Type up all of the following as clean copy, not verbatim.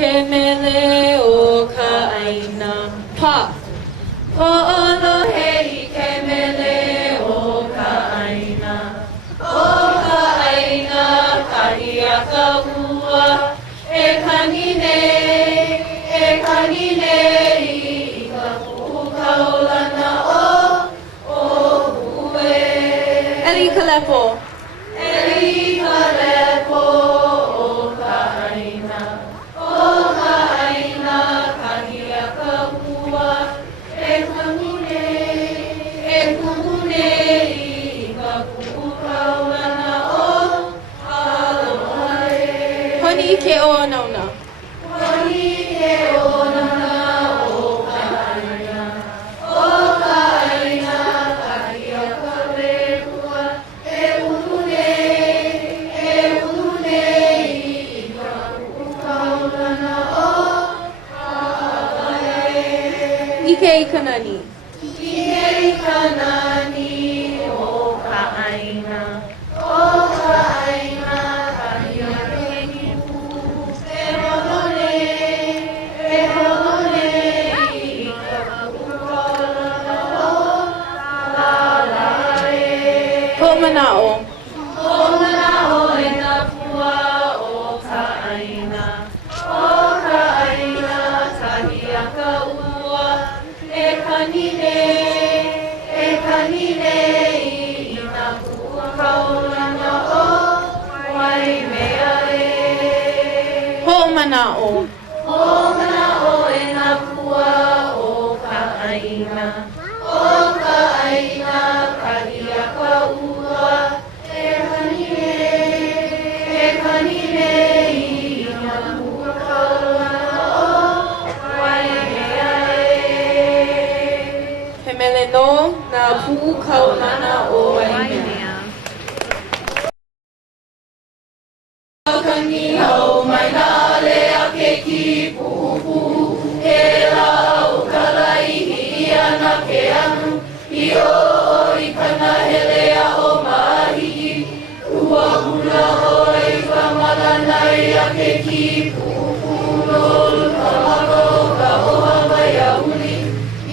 ke mele o ka aina pa ho'olo hei ke mele o ka aina kahi a ka ua e kani nei i ka pukaulana o hue Eli ka lepo o ka aina kahi a ka ua e kani nei i ka pukaulana o Honi ke o nauna. Honi ke o nauna o ka aina. O ka aina kahi a ka lehua e unu nei i ka pukaulana o hawai. Ike i ka nani. Ike i ka nani o ka aina. O ka aina kahi a Ho'omana'o e nā pua o ka aina. O ka aina kahi a ka ua e kani nei i nā pukaulana o Waimea e. Ho'omana'o e nā pua o ka aina. O ka aina kahi a ka ua e kani nei i nā pukaulana o Waimea e. He mele no nā pukaulana o Waimea. Kani hau mai nā lea ke kipupu he lau kalaihi ana ke anu I o i kana helea o mahi ua hula oi ka malanai a ke kipupu lolu ka mako ka oha mai a uli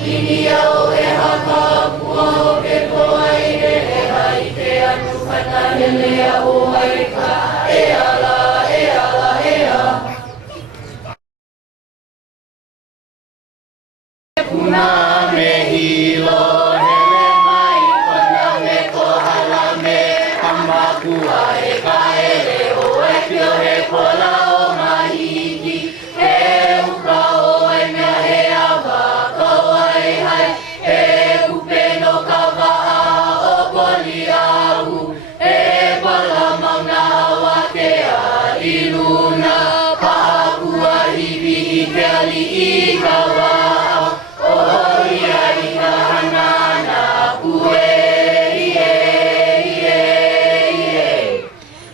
Nini au e haka pua o ke poaire e hai ke anu kana helea o ai ka e ala Puna me hilo hele mai kona me kohala me hamakua e ka ele o e pio he pola o mahiki he uka o e mea he awa kawai hai he kupe no ka waa o poli ahu he pala mauna awa ke a I luna ka akua hivi I ke ali I ka waa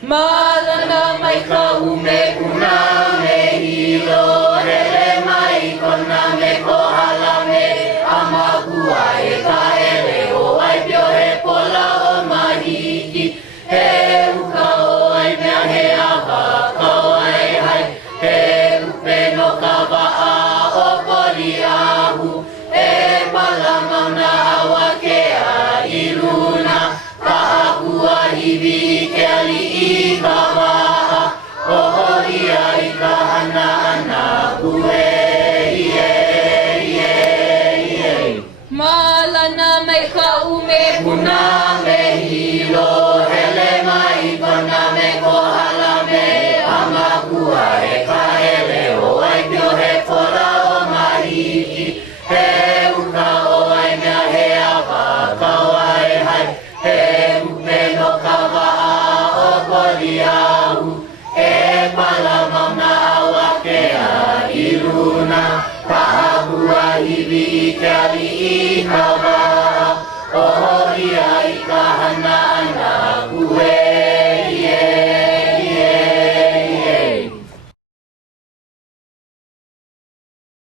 Malana mai ka ume puna me hilo hele mai kona me kohala me amakua e ka ele o ai pio he pola o mahiki he uka o ai mea he awa kawai hai he upe no ka waa o poli ahu he pala mauna awa ke a I luna ka akua hivi ke ali I ka waa o horia I ka hana ana kue Malana mai ka ume puna me hilo hele mai kona me kohala me amakua e ka ele o ai pio he pola o mahiki he uka o ai mea he awa kawai hai he upe no ka waa o poli ahu he pala mauna awa ke a I luna ka akua hivi I ke ali I